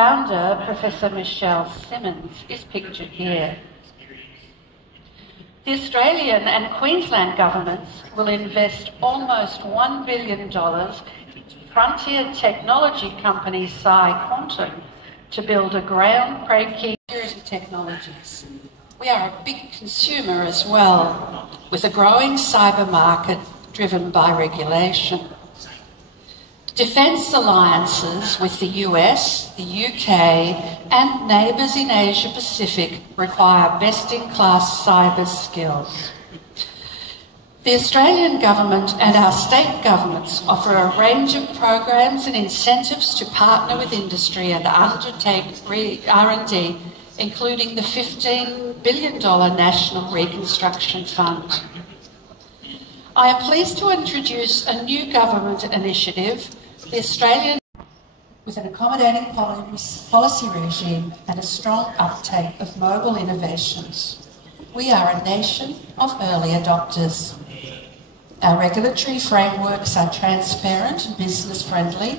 founder, Professor Michelle Simmons, is pictured here. The Australian and Queensland governments will invest almost $1 billion into frontier technology company PsiQuantum to build a groundbreaking security technologies. We are a big consumer as well, with a growing cyber market driven by regulation. Defence alliances with the US, the UK and neighbours in Asia Pacific require best-in-class cyber skills. The Australian government and our state governments offer a range of programs and incentives to partner with industry and undertake R&D, including the $15 billion National Reconstruction Fund. I am pleased to introduce a new government initiative, the Australian, with an accommodating policy regime and a strong uptake of mobile innovations. We are a nation of early adopters. Our regulatory frameworks are transparent and business-friendly.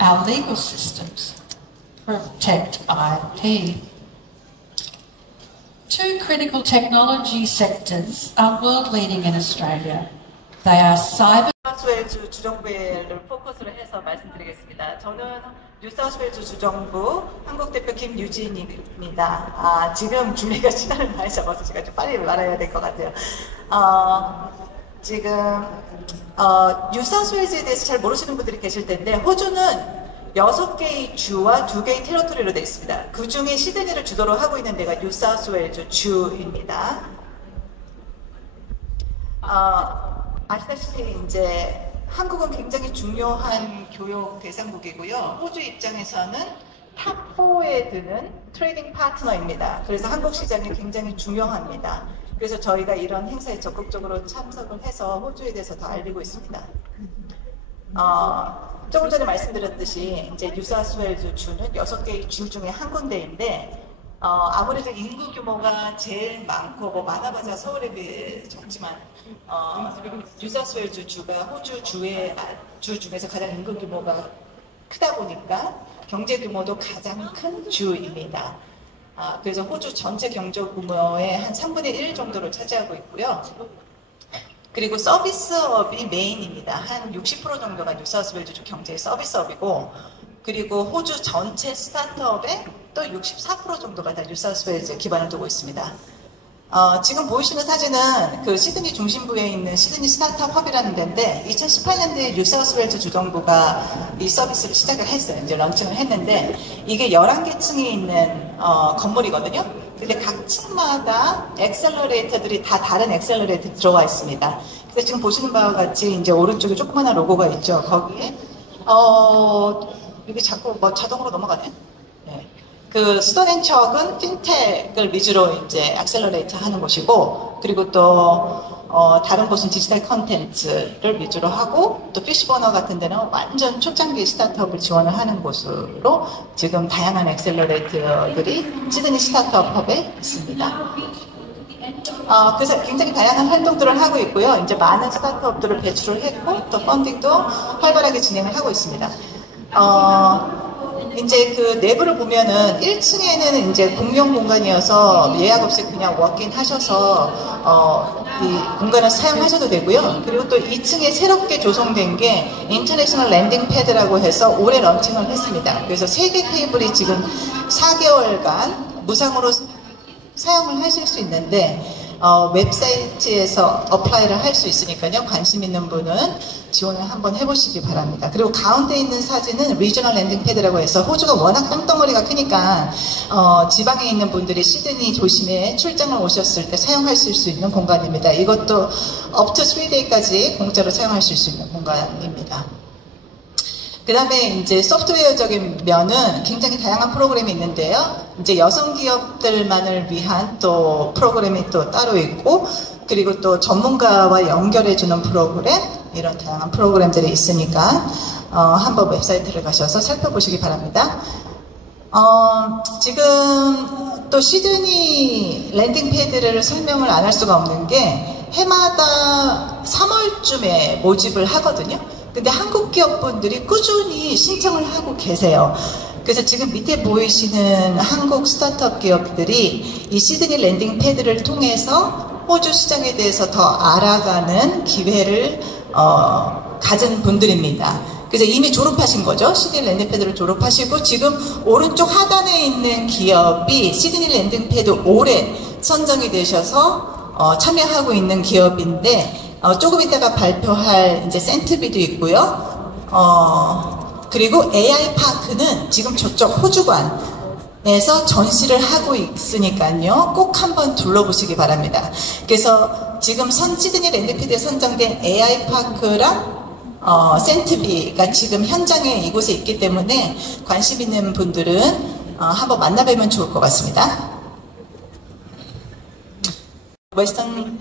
Our legal systems protect IP. Two critical technology sectors are world-leading in Australia. They are cyber. 뉴사우스웨일즈 주정부를 포커스로 해서 말씀드리겠습니다. 저는 뉴사우스웨일즈 주정부 한국 대표 김유진입니다. 지금 준비가 시간을 많이 잡아서 제가 좀 빨리 말해야 될 것 같아요. 지금 뉴사우스웨일즈에 대해서 잘 모르시는 분들이 계실 텐데, 호주는 6개의 주와 2개의 테리토리로 되어 있습니다. 그 중에 시드니를 주도로 하고 있는 데가 뉴사우스웨일즈 주입니다. 아시다시피 이제 한국은 굉장히 중요한 교역 대상국이고요. 호주 입장에서는 탑4에 드는 트레이딩 파트너입니다. 그래서 한국 시장이 굉장히 중요합니다. 그래서 저희가 이런 행사에 적극적으로 참석을 해서 호주에 대해서 더 알리고 있습니다. 조금 전에 말씀드렸듯이 이제 뉴사우스웨일즈 주는 6개의 주 중에 한 군데인데, 아무래도 인구 규모가 제일 많고, 뭐 많아봤자 서울에 비해 적지만, 뉴사우스웨일즈 주가 호주 주 중에서 가장 인구 규모가 크다 보니까 경제 규모도 가장 큰 주입니다. 그래서 호주 전체 경제 규모의 한 3분의 1 정도를 차지하고 있고요. 그리고 서비스업이 메인입니다. 한 60% 정도가 뉴사우스웨일즈 주 경제의 서비스업이고, 그리고 호주 전체 스타트업의 또 64% 정도가 다 뉴사우스웨일즈에 기반을 두고 있습니다. 지금 보이시는 사진은 그 시드니 중심부에 있는 시드니 스타트업 헙이라는 데인데, 2018년도에 뉴사우스웨일즈 주정부가 이 서비스를 시작을 했어요. 이제 런칭을 했는데, 이게 11개 층이 있는 건물이거든요. 근데 각 층마다 엑셀러레이터들이 다 다른 엑셀러레이터에 들어와 있습니다. 그래서 지금 보시는 바와 같이 이제 오른쪽에 조그마한 로고가 있죠. 거기에 이게 자꾸 뭐 자동으로 넘어가네. 네. 그 스톤앤척은 핀텍을 위주로 이제 액셀러레이터 하는 곳이고, 그리고 또 다른 곳은 디지털 컨텐츠를 위주로 하고, 또 피쉬버너 같은 데는 완전 초창기 스타트업을 지원을 하는 곳으로 지금 다양한 액셀러레이터들이 시드니 스타트업 헙에 있습니다. 그래서 굉장히 다양한 활동들을 하고 있고요. 이제 많은 스타트업들을 배출을 했고, 또 펀딩도 활발하게 진행을 하고 있습니다. 이제 그 내부를 보면은 1층에는 이제 공용 공간이어서 예약 없이 그냥 워크인 하셔서 이 공간을 사용하셔도 되고요. 그리고 또 2층에 새롭게 조성된 게 인터내셔널 랜딩 패드라고 해서 올해 런칭을 했습니다. 그래서 3개 테이블이 지금 4개월간 무상으로 사용을 하실 수 있는데, 웹사이트에서 어플라이를 할 수 있으니까요. 관심 있는 분은 지원을 한번 해보시기 바랍니다. 그리고 가운데 있는 사진은 리저널 랜딩 패드라고 해서, 호주가 워낙 땅덩어리가 크니까 지방에 있는 분들이 시드니 도심에 출장을 오셨을 때 사용하실 수 있는 공간입니다. 이것도 up to 3day까지 공짜로 사용하실 수 있는 공간입니다. 그 다음에 이제 소프트웨어적인 면은 굉장히 다양한 프로그램이 있는데요. 이제 여성 기업들만을 위한 또 프로그램이 또 따로 있고, 그리고 또 전문가와 연결해주는 프로그램, 이런 다양한 프로그램들이 있으니까 한번 웹사이트를 가셔서 살펴보시기 바랍니다. 지금 또 시드니 랜딩 패드를 설명을 안 할 수가 없는 게, 해마다 3월쯤에 모집을 하거든요. 근데 한국 기업분들이 꾸준히 신청을 하고 계세요. 그래서 지금 밑에 보이시는 한국 스타트업 기업들이 이 시드니 랜딩 패드를 통해서 호주 시장에 대해서 더 알아가는 기회를 가진 분들입니다. 그래서 이미 졸업하신 거죠. 시드니 랜딩 패드를 졸업하시고 지금 오른쪽 하단에 있는 기업이 시드니 랜딩 패드 올해 선정이 되셔서 참여하고 있는 기업인데 조금 이따가 발표할 이제 센트비도 있고요. 그리고 AI 파크는 지금 저쪽 호주관에서 전시를 하고 있으니까요. 꼭 한번 둘러보시기 바랍니다. 그래서 지금 시드니 랜딩패드에 선정된 AI 파크랑 센트비가 지금 현장에 이곳에 있기 때문에 관심 있는 분들은 한번 만나뵈면 좋을 것 같습니다. 웨스턴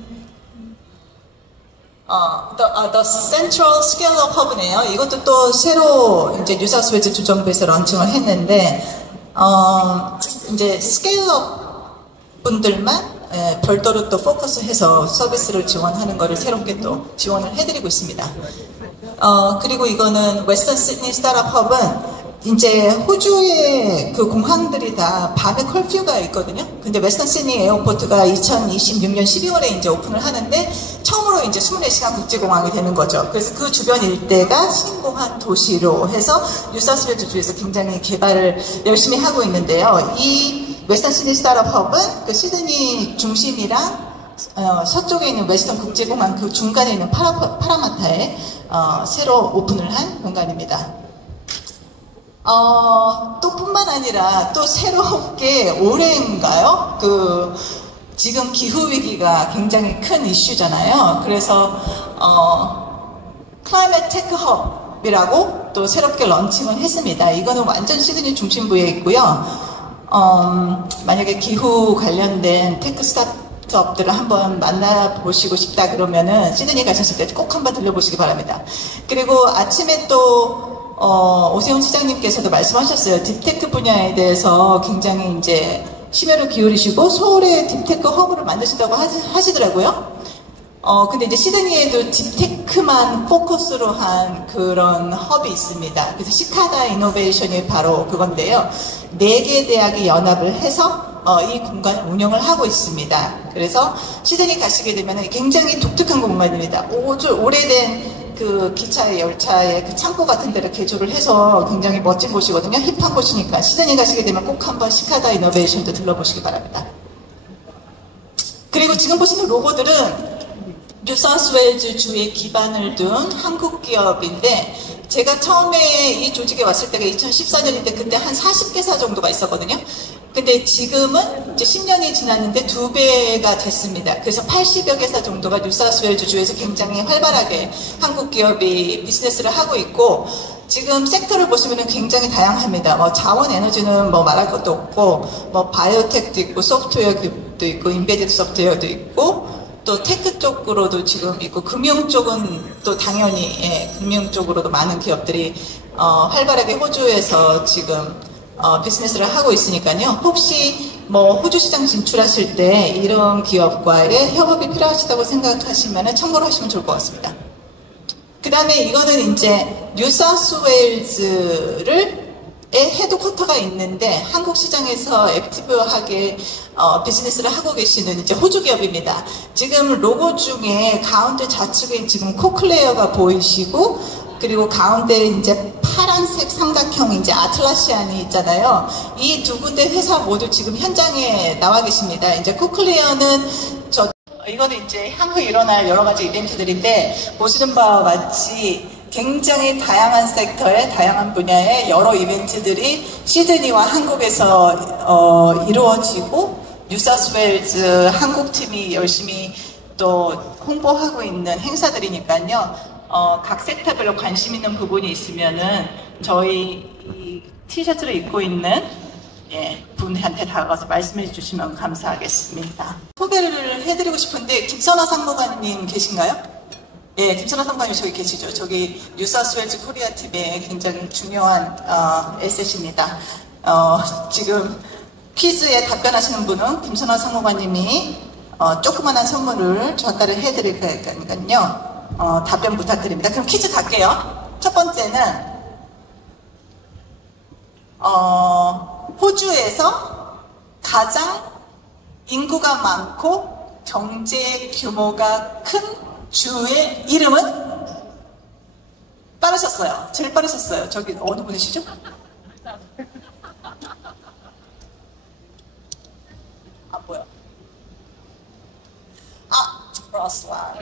The Central Scale-up Hub네요. 이것도 또 새로 이제 뉴사우스웨일즈 주정부에서 런칭을 했는데 이제 스케일업 분들만 별도로 또 포커스해서 서비스를 지원하는 거를 새롭게 또 지원을 해드리고 있습니다. 그리고 이거는 웨스턴 시드니 스타트업 헙은 이제 호주의 그 공항들이 다 밤에 컬퓨가 있거든요. 근데 웨스턴 시드니 에어포트가 2026년 12월에 이제 오픈을 하는데 처음으로 이제 24시간 국제공항이 되는 거죠. 그래서 그 주변 일대가 신공항 도시로 해서 뉴사우스웨일즈 주에서 굉장히 개발을 열심히 하고 있는데요. 이 웨스턴 시드니 스타트업 헙은 그 시드니 중심이랑 서쪽에 있는 웨스턴 국제공항 그 중간에 있는 파라마타에 새로 오픈을 한 공간입니다. 또 뿐만 아니라 또 새롭게 올해인가요? 지금 기후위기가 굉장히 큰 이슈잖아요. 그래서 클라이밋 테크 헙이라고 또 새롭게 런칭을 했습니다. 이거는 완전 시드니 중심부에 있고요. 만약에 기후 관련된 테크 스타트업들을 한번 만나보시고 싶다 그러면은 시드니 가셨을 때 꼭 한번 들려보시기 바랍니다. 그리고 아침에 또 오세훈 시장님께서도 말씀하셨어요. 딥테크 분야에 대해서 굉장히 이제 심혈을 기울이시고 서울에 딥테크 허브를 만드신다고 하시더라고요. 근데 이제 시드니에도 딥테크만 포커스로 한 그런 헙이 있습니다. 그래서 시카다 이노베이션이 바로 그건데요. 4개 대학이 연합을 해서 이 공간을 운영을 하고 있습니다. 그래서 시드니 가시게 되면 굉장히 독특한 공간입니다. 오래된 그 기차의 열차의 그 창고 같은 데를 개조를 해서 굉장히 멋진 곳이거든요. 힙한 곳이니까 시드니 가시게 되면 꼭 한번 시카다 이노베이션도 들러보시기 바랍니다. 그리고 지금 보시는 로고들은 뉴사우스웨일즈 주에 기반을 둔 한국 기업인데 제가 처음에 이 조직에 왔을 때가 2014년인데 그때 한 40개사 정도가 있었거든요. 근데 지금은 이제 10년이 지났는데 2배가 됐습니다. 그래서 80여 개사 정도가 뉴사우스웨일즈 주에서 굉장히 활발하게 한국 기업이 비즈니스를 하고 있고 지금 섹터를 보시면 굉장히 다양합니다. 뭐 자원 에너지는 뭐 말할 것도 없고 뭐 바이오텍도 있고 소프트웨어도 있고 인베디드 소프트웨어도 있고 또 테크 쪽으로도 지금 있고 금융 쪽은 또 당연히 금융 쪽으로도 많은 기업들이 활발하게 호주에서 지금 비즈니스를 하고 있으니까요. 혹시 뭐 호주 시장 진출하실 때 이런 기업과의 협업이 필요하시다고 생각하시면 참고를 하시면 좋을 것 같습니다. 그 다음에 이거는 이제 뉴사우스웨일즈의 헤드쿼터가 있는데 한국 시장에서 액티브하게 비즈니스를 하고 계시는 이제 호주 기업입니다. 지금 로고 중에 가운데 좌측에 지금 코클레어가 보이시고 그리고 가운데 이제 파란색 삼각형 이제 아틀라시안이 있잖아요. 이 두 군데 회사 모두 지금 현장에 나와 계십니다. 이제 코클레어는 이거는 이제 향후 일어날 여러 가지 이벤트들인데 보시는 바와 같이 굉장히 다양한 섹터의 다양한 분야의 여러 이벤트들이 시드니와 한국에서 이루어지고 뉴사우스웨일즈 한국팀이 열심히 또 홍보하고 있는 행사들이니까요. 각 섹터별로 관심 있는 부분이 있으면은 저희 이 티셔츠를 입고 있는 분한테 다가가서 말씀해 주시면 감사하겠습니다. 소개를 해드리고 싶은데 김선아 상무관님 계신가요? 예, 김선아 상무관님 저기 계시죠? 저기 뉴사우스웨일즈 코리아 팀의 굉장히 중요한 에셋입니다. 지금 퀴즈에 답변하시는 분은 김선아 상무관님이 조그만한 선물을 전달을 해드릴 거니까요. 답변 부탁드립니다. 그럼 퀴즈 갈게요. 첫 번째는 호주에서 가장 인구가 많고 경제 규모가 큰 주의 이름은? 빠르셨어요. 제일 빠르셨어요. 저기 어느 분이시죠? 아, 뭐야? 브러슬란.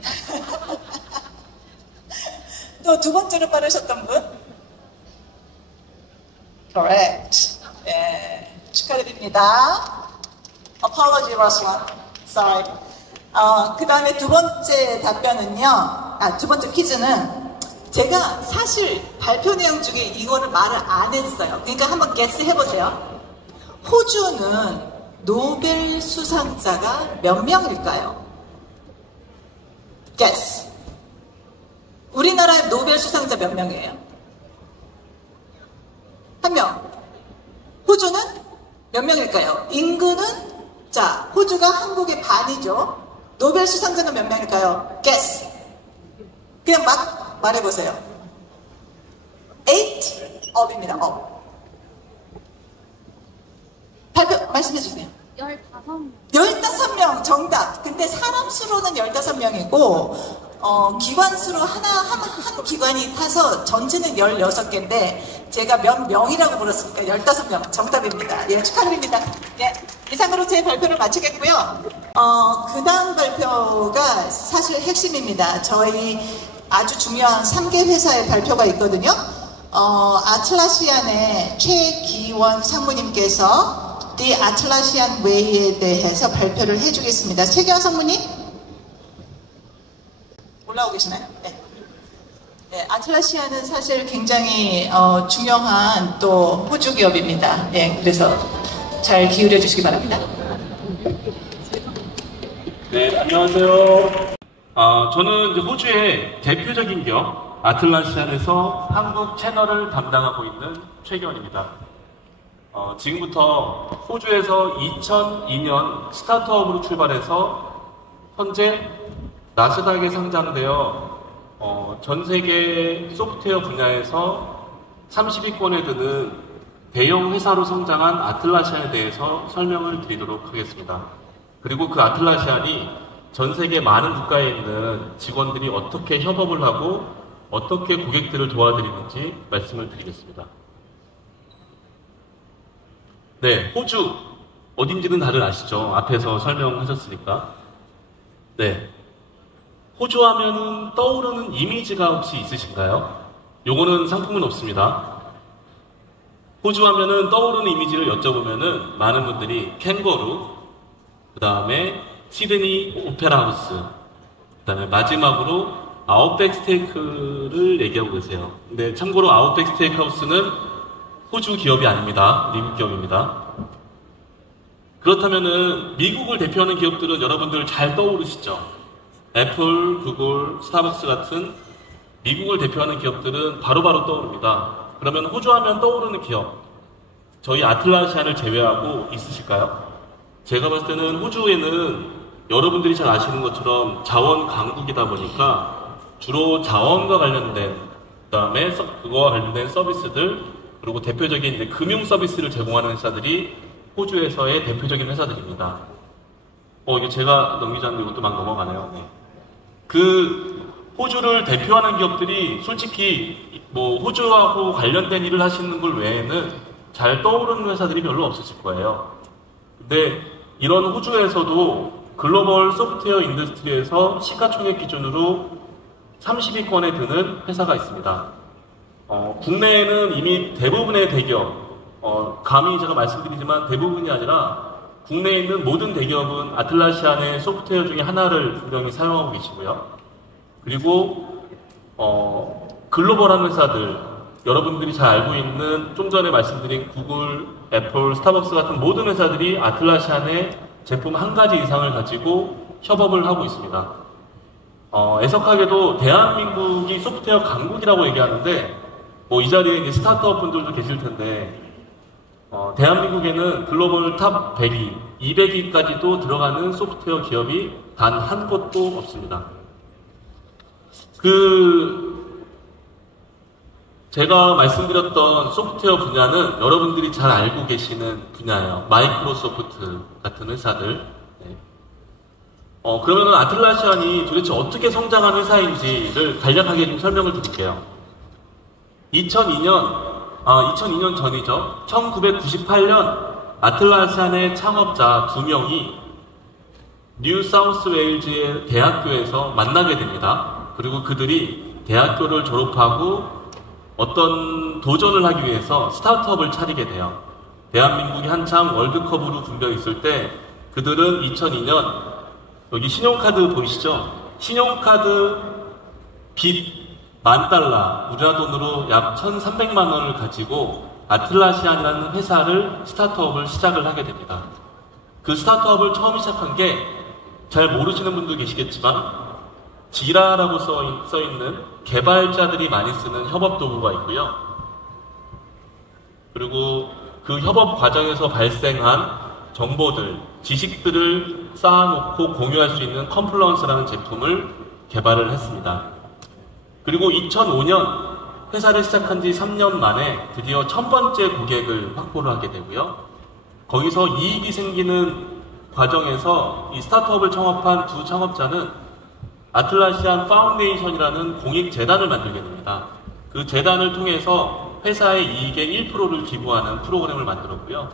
또 두 번째로 빠르셨던 분? Correct. 네, 축하드립니다. Apology, Ruslan. Sorry. 그 다음에 두 번째 답변은요. 두 번째 퀴즈는 제가 사실 발표 내용 중에 이거를 말을 안 했어요. 그러니까 한번 guess 해보세요. 호주는 노벨 수상자가 몇 명일까요? Guess. 우리나라의 노벨 수상자 몇 명이에요? 한 명. 호주는 몇 명일까요? 인구는, 자, 호주가 한국의 반이죠. 노벨 수상자는 몇 명일까요? Guess. 그냥 막 말해보세요. 8 up입니다. up. 발표 말씀해주세요. 15명. 15명 정답. 근데 사람 수로는 15명이고 기관 수로 한 기관이 타서 전체는 16개인데 제가 몇 명이라고 불렀으니까 15명 정답입니다. 예, 축하드립니다. 예, 이상으로 제 발표를 마치겠고요. 그 다음 발표가 사실 핵심입니다. 저희 아주 중요한 3개 회사의 발표가 있거든요. 아틀라시안의 최기원 상무님께서 The Atlassian Way에 대해서 발표를 해주겠습니다. 최기원 상무님? 올라오고 계시나요? 네. 네, 아틀라시안은 사실 굉장히 중요한 또 호주 기업입니다. 네, 그래서 잘 기울여 주시기 바랍니다. 네, 안녕하세요. 저는 이제 호주의 대표적인 기업 아틀라시안에서 한국 채널을 담당하고 있는 최기원입니다. 지금부터 호주에서 2002년 스타트업으로 출발해서 현재 나스닥에 상장되어 전 세계 소프트웨어 분야에서 30위권에 드는 대형 회사로 성장한 아틀라시안에 대해서 설명을 드리도록 하겠습니다. 그리고 그 아틀라시안이 전 세계 많은 국가에 있는 직원들이 어떻게 협업을 하고 어떻게 고객들을 도와드리는지 말씀을 드리겠습니다. 네, 호주 어딘지는 다들 아시죠? 앞에서 설명하셨으니까. 네, 호주 하면은 떠오르는 이미지가 혹시 있으신가요? 요거는 상품은 없습니다. 호주 하면은 떠오르는 이미지를 여쭤보면은 많은 분들이 캥거루, 그 다음에 시드니 오페라 하우스, 그 다음에 마지막으로 아웃백 스테이크를 얘기하고 계세요. 근데 참고로 아웃백 스테이크 하우스는 호주 기업이 아닙니다. 미국 기업입니다. 그렇다면은 미국을 대표하는 기업들은 여러분들 잘 떠오르시죠? 애플, 구글, 스타벅스 같은 미국을 대표하는 기업들은 바로바로 떠오릅니다. 그러면 호주 하면 떠오르는 기업, 저희 아틀라시안을 제외하고 있으실까요? 제가 봤을 때는 호주에는 여러분들이 잘 아시는 것처럼 자원 강국이다 보니까 주로 자원과 관련된, 그 다음에 그거와 관련된 서비스들, 그리고 대표적인 이제 금융 서비스를 제공하는 회사들이 호주에서의 대표적인 회사들입니다. 이게 제가 넘기지 않는 이것도 막 넘어가네요. 네. 그 호주를 대표하는 기업들이 솔직히 뭐 호주하고 관련된 일을 하시는 걸 외에는 잘 떠오르는 회사들이 별로 없으실 거예요. 근데 이런 호주에서도 글로벌 소프트웨어 인더스트리에서 시가총액 기준으로 30위권에 드는 회사가 있습니다. 국내에는 이미 대부분의 대기업, 감히 제가 말씀드리지만 대부분이 아니라 국내에 있는 모든 대기업은 아틀라시안의 소프트웨어 중에 하나를 분명히 사용하고 계시고요. 그리고 글로벌한 회사들, 여러분들이 잘 알고 있는 좀 전에 말씀드린 구글, 애플, 스타벅스 같은 모든 회사들이 아틀라시안의 제품 한 가지 이상을 가지고 협업을 하고 있습니다. 애석하게도 대한민국이 소프트웨어 강국이라고 얘기하는데 이 자리에 이제 스타트업 분들도 계실 텐데 대한민국에는 글로벌 탑 100위, 200위까지도 들어가는 소프트웨어 기업이 단 한 곳도 제가 말씀드렸던 소프트웨어 분야는 여러분들이 잘 알고 계시는 분야예요. 마이크로소프트 같은 회사들. 네. 그러면 아틀라시안이 도대체 어떻게 성장한 회사인지를 간략하게 좀 설명을 드릴게요. 2002년 전이죠. 1998년 아틀라시안의 창업자 2명이 뉴 사우스 웨일즈의 대학교에서 만나게 됩니다. 그리고 그들이 대학교를 졸업하고 어떤 도전을 하기 위해서 스타트업을 차리게 돼요. 대한민국이 한창 월드컵으로 분벼 있을 때 그들은 2002년 여기 신용카드 보이시죠? 신용카드 빚 $10,000, 우리나라 돈으로 약 1,300만 원을 가지고 아틀라시안이라는 회사를 스타트업을 시작을 하게 됩니다. 그 스타트업을 처음 시작한 게 잘 모르시는 분도 계시겠지만 지라라고 써있는 개발자들이 많이 쓰는 협업 도구가 있고요. 그리고 그 협업 과정에서 발생한 정보들, 지식들을 쌓아놓고 공유할 수 있는 컴플런스라는 제품을 개발을 했습니다. 그리고 2005년 회사를 시작한 지 3년 만에 드디어 1000번째 고객을 확보를 하게 되고요. 거기서 이익이 생기는 과정에서 이 스타트업을 창업한 두 창업자는 아틀라시안 파운데이션이라는 공익재단을 만들게 됩니다. 그 재단을 통해서 회사의 이익의 1%를 기부하는 프로그램을 만들었고요.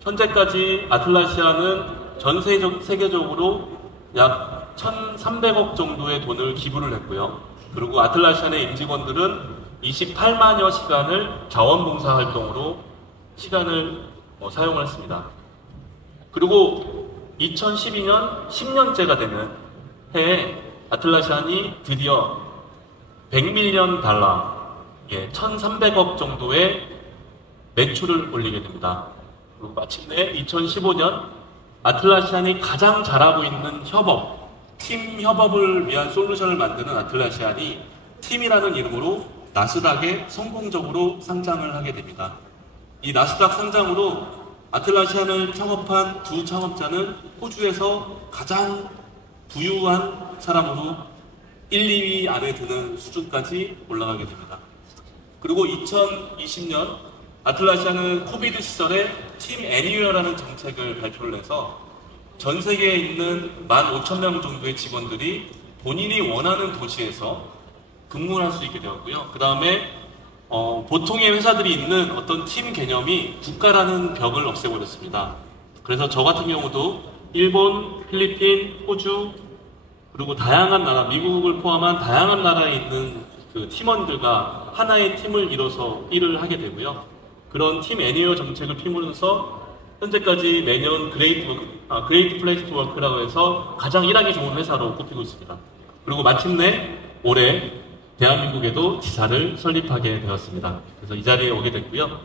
현재까지 아틀라시안은 전 세계적으로 약 1,300억 정도의 돈을 기부를 했고요. 그리고 아틀라시안의 임직원들은 28만여 시간을 자원봉사 활동으로 시간을 사용을 했습니다. 그리고 2012년 10년째가 되는 해에 아틀라시안이 드디어 $100밀리언, 1,300억 정도의 매출을 올리게 됩니다. 그리고 마침내 2015년 아틀라시안이 가장 잘하고 있는 협업, 팀 협업을 위한 솔루션을 만드는 아틀라시안이 팀이라는 이름으로 나스닥에 성공적으로 상장을 하게 됩니다. 이 나스닥 상장으로 아틀라시안을 창업한 두 창업자는 호주에서 가장 부유한 사람으로 1, 2위 안에 드는 수준까지 올라가게 됩니다. 그리고 2020년 아틀라시안은 코비드 시절에 팀 애니웨어라는 정책을 발표를 해서 전 세계에 있는 15,000명 정도의 직원들이 본인이 원하는 도시에서 근무를 할 수 있게 되었고요. 그 다음에 보통의 회사들이 있는 어떤 팀 개념이 국가라는 벽을 없애버렸습니다. 그래서 저 같은 경우도 일본, 필리핀, 호주, 그리고 다양한 나라, 미국을 포함한 다양한 나라에 있는 그 팀원들과 하나의 팀을 이뤄서 일을 하게 되고요. 그런 팀 애니어 정책을 피우면서 현재까지 매년 그레이트 플레이스 투 워크라고 해서 가장 일하기 좋은 회사로 꼽히고 있습니다. 그리고 마침내 올해 대한민국에도 지사를 설립하게 되었습니다. 그래서 이 자리에 오게 됐고요.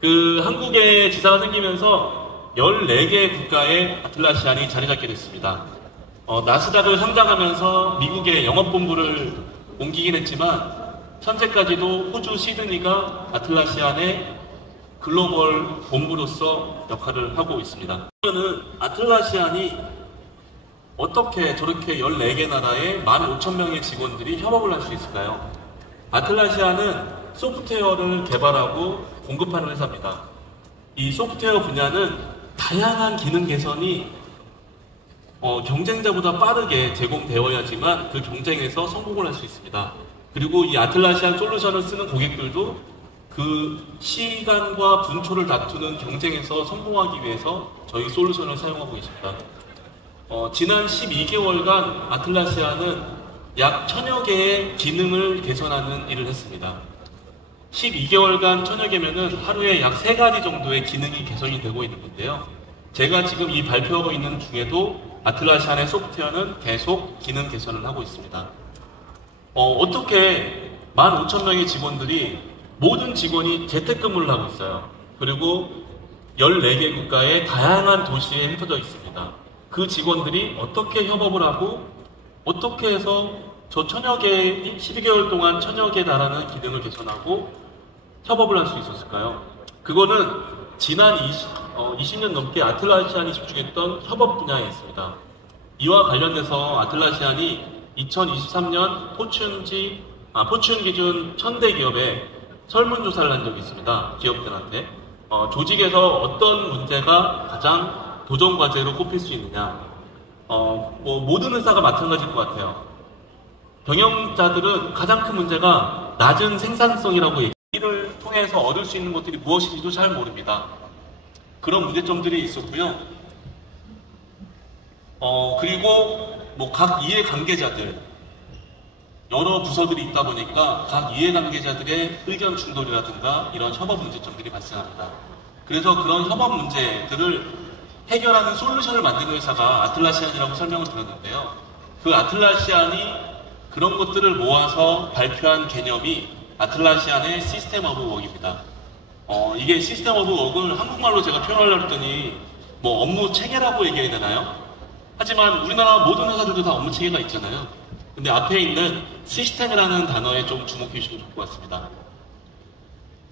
그 한국에 지사가 생기면서 14개 국가에 아틀라시안이 자리 잡게 됐습니다. 나스닥을 상장하면서 미국의 영업본부를 옮기긴 했지만 현재까지도 호주 시드니가 아틀라시안의 글로벌 본부로서 역할을 하고 있습니다. 그러면 아틀라시안이 어떻게 저렇게 14개 나라에 15,000명의 직원들이 협업을 할 수 있을까요? 아틀라시안은 소프트웨어를 개발하고 공급하는 회사입니다. 이 소프트웨어 분야는 다양한 기능 개선이 경쟁자보다 빠르게 제공되어야지만 그 경쟁에서 성공을 할 수 있습니다. 그리고 이 아틀라시안 솔루션을 쓰는 고객들도 그 시간과 분초를 다투는 경쟁에서 성공하기 위해서 저희 솔루션을 사용하고 있습니다. 지난 12개월간 아틀라시안은 약 1000여 개의 기능을 개선하는 일을 했습니다. 12개월간 1000여 개면은 하루에 약 3가지 정도의 기능이 개선이 되고 있는 건데요. 제가 지금 이 발표하고 있는 중에도 아틀라시안의 소프트웨어는 계속 기능 개선을 하고 있습니다. 어떻게 15,000명의 직원들이 모든 직원이 재택근무를 하고 있어요. 그리고 14개 국가의 다양한 도시에 흩어져 있습니다. 그 직원들이 어떻게 협업을 하고 어떻게 해서 저 1000여 개, 12개월 동안 1000여 개 나라는 기능을 개선하고 협업을 할 수 있었을까요? 그거는 지난 20년 넘게 아틀라시안이 집중했던 협업 분야에 있습니다. 이와 관련돼서 아틀라시안이 2023년 포춘 기준 1000대 기업에 설문조사를 한 적이 있습니다. 기업들한테. 조직에서 어떤 문제가 가장 도전과제로 꼽힐 수 있느냐. 모든 회사가 마찬가지일 것 같아요. 경영자들은 가장 큰 문제가 낮은 생산성이라고 얘기해요. 이를 통해서 얻을 수 있는 것들이 무엇인지도 잘 모릅니다. 그런 문제점들이 있었고요. 그리고 각 이해관계자들, 여러 부서들이 있다 보니까 각 이해관계자들의 의견 충돌이라든가 이런 협업 문제점들이 발생합니다. 그래서 그런 협업 문제들을 해결하는 솔루션을 만드는 회사가 아틀라시안이라고 설명을 드렸는데요. 그 아틀라시안이 그런 것들을 모아서 발표한 개념이 아틀라시안의 시스템 오브 워크입니다. 이게 시스템 오브 워크를 한국말로 제가 표현하려고 했더니 업무 체계라고 얘기해야 되나요? 하지만 우리나라 모든 회사들도 다 업무 체계가 있잖아요. 근데 앞에 있는 시스템이라는 단어에 좀 주목해 주시면 좋을 것 같습니다.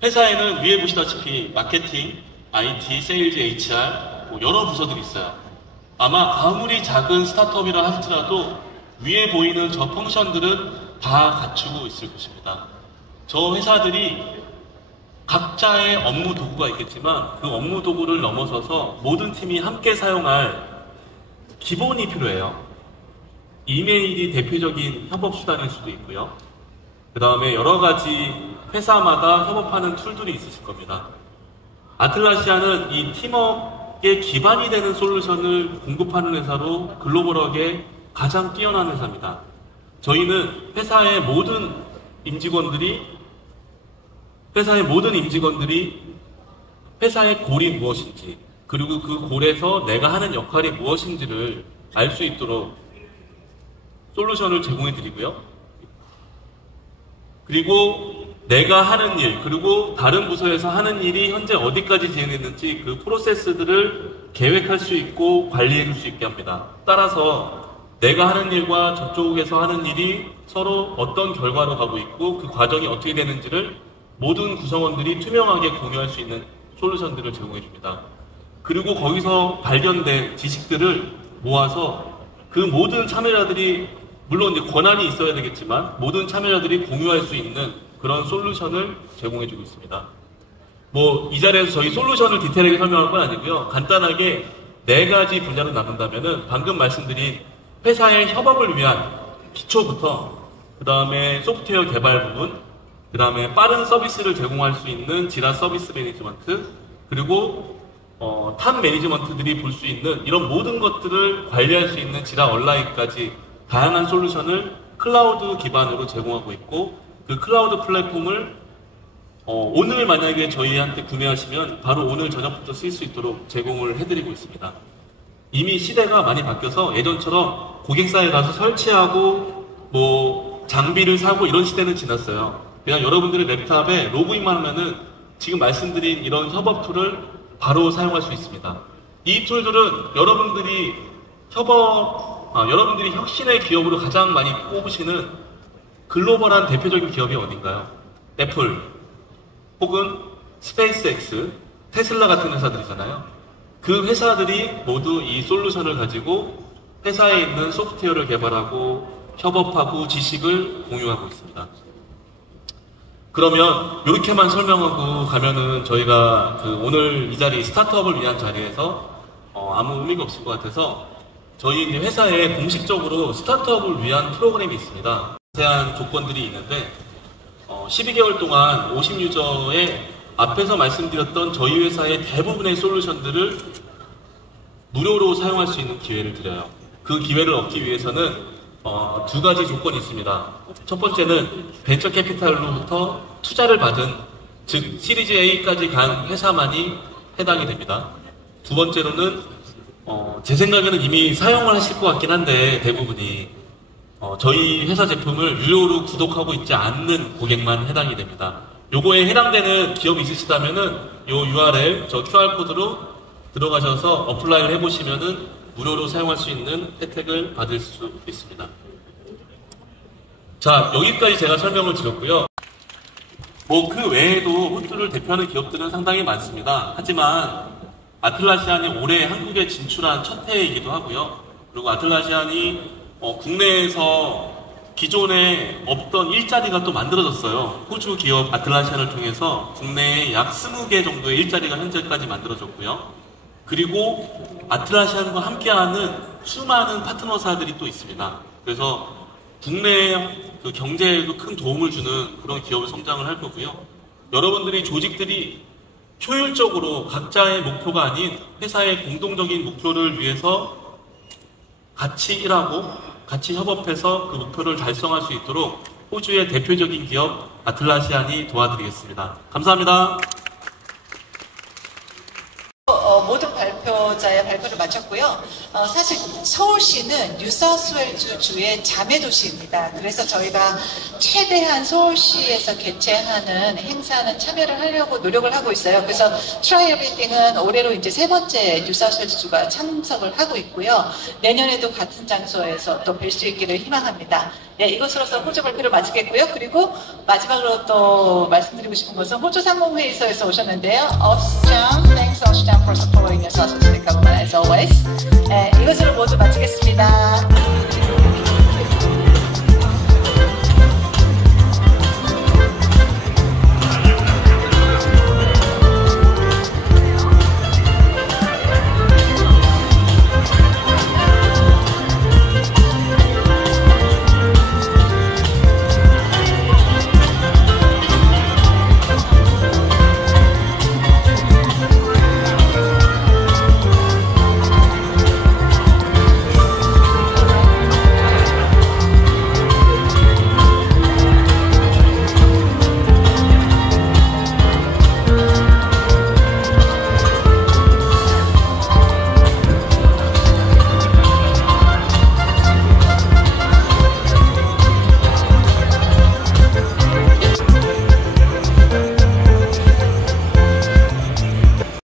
회사에는 위에 보시다시피 마케팅, IT, 세일즈, HR 여러 부서들이 있어요. 아마 아무리 작은 스타트업이라 할지라도 위에 보이는 저 펑션들은 다 갖추고 있을 것입니다. 저 회사들이 각자의 업무 도구가 있겠지만 그 업무 도구를 넘어서서 모든 팀이 함께 사용할 기본이 필요해요. 이메일이 대표적인 협업 수단일 수도 있고요. 그 다음에 여러 가지 회사마다 협업하는 툴들이 있으실 겁니다. 아틀라시안은 이 팀워크의 기반이 되는 솔루션을 공급하는 회사로 글로벌하게 가장 뛰어난 회사입니다. 저희는 회사의 모든 임직원들이 회사의 골이 무엇인지, 그리고 그 골에서 내가 하는 역할이 무엇인지를 알 수 있도록 솔루션을 제공해 드리고요. 그리고 내가 하는 일, 그리고 다른 부서에서 하는 일이 현재 어디까지 진행했는지 그 프로세스들을 계획할 수 있고 관리해 줄 수 있게 합니다. 따라서 내가 하는 일과 저쪽에서 하는 일이 서로 어떤 결과로 가고 있고 그 과정이 어떻게 되는지를 모든 구성원들이 투명하게 공유할 수 있는 솔루션들을 제공해 줍니다. 그리고 거기서 발견된 지식들을 모아서 그 모든 참여자들이, 물론 이제 권한이 있어야 되겠지만 모든 참여자들이 공유할 수 있는 그런 솔루션을 제공해 주고 있습니다. 이 자리에서 저희 솔루션을 디테일하게 설명할 건 아니고요. 간단하게 4가지 분야로 나눈다면은 방금 말씀드린 회사의 협업을 위한 기초부터, 그 다음에 소프트웨어 개발 부분, 그 다음에 빠른 서비스를 제공할 수 있는 지라 서비스 매니지먼트, 그리고 탑 매니지먼트들이 볼 수 있는 이런 모든 것들을 관리할 수 있는 지라 온라인까지 다양한 솔루션을 클라우드 기반으로 제공하고 있고, 그 클라우드 플랫폼을 오늘 만약에 저희한테 구매하시면 바로 오늘 저녁부터 쓸 수 있도록 제공을 해드리고 있습니다. 이미 시대가 많이 바뀌어서 예전처럼 고객사에 가서 설치하고 장비를 사고 이런 시대는 지났어요. 그냥 여러분들의 랩탑에 로그인만 하면은 지금 말씀드린 이런 협업 툴을 바로 사용할 수 있습니다. 이 툴들은 여러분들이 혁신의 기업으로 가장 많이 꼽으시는 글로벌한 대표적인 기업이 어딘가요? 애플, 혹은 스페이스X, 테슬라 같은 회사들이잖아요. 그 회사들이 모두 이 솔루션을 가지고 회사에 있는 소프트웨어를 개발하고 협업하고 지식을 공유하고 있습니다. 그러면 이렇게만 설명하고 가면은 저희가 오늘 이 자리 스타트업을 위한 자리에서 아무 의미가 없을 것 같아서 저희 이제 회사에 공식적으로 스타트업을 위한 프로그램이 있습니다. 자세한 조건들이 있는데 12개월 동안 50유저의 앞에서 말씀드렸던 저희 회사의 대부분의 솔루션들을 무료로 사용할 수 있는 기회를 드려요. 그 기회를 얻기 위해서는 2가지 조건이 있습니다. 첫 번째는 벤처 캐피탈로부터 투자를 받은, 즉 시리즈 A까지 간 회사만이 해당이 됩니다. 두 번째로는 제 생각에는 이미 사용을 하실 것 같긴 한데 대부분이 저희 회사 제품을 유료로 구독하고 있지 않는 고객만 해당이 됩니다. 요거에 해당되는 기업이 있으시다면은 요 URL, 저 QR코드로 들어가셔서 어플라이를 해보시면은 무료로 사용할 수 있는 혜택을 받을 수 있습니다. 자, 여기까지 제가 설명을 드렸고요. 그 외에도 호주를 대표하는 기업들은 상당히 많습니다. 하지만 아틀라시안이 올해 한국에 진출한 첫 해이기도 하고요. 그리고 아틀라시안이 국내에서 기존에 없던 일자리가 또 만들어졌어요. 호주 기업 아틀란티안을 통해서 국내에 약 20개 정도의 일자리가 현재까지 만들어졌고요. 그리고 아틀란티안과 함께하는 수많은 파트너사들이 또 있습니다. 그래서 국내 그 경제에도 큰 도움을 주는 그런 기업의 성장을 할 거고요. 여러분들이 조직들이 효율적으로 각자의 목표가 아닌 회사의 공동적인 목표를 위해서 같이 일하고 같이 협업해서 그 목표를 달성할 수 있도록 호주의 대표적인 기업 아틀란티안이 도와드리겠습니다. 감사합니다. 모든 발표자의 발표를 마쳤고요. 사실 서울시는 뉴사우스웨일즈 주의 자매도시입니다. 그래서 저희가 최대한 서울시에서 개최하는 행사는 참여를 하려고 노력을 하고 있어요. 그래서 Try Everything은 올해로 이제 3번째 뉴사우스웨일즈 주가 참석을 하고 있고요. 내년에도 같은 장소에서 또 뵐 수 있기를 희망합니다. 네, 이것으로서 호주 발표를 마치겠고요. 그리고 마지막으로 또 말씀드리고 싶은 것은 호주 상공회의소에서 오셨는데요. 어스장, thanks 어스장 for supporting us.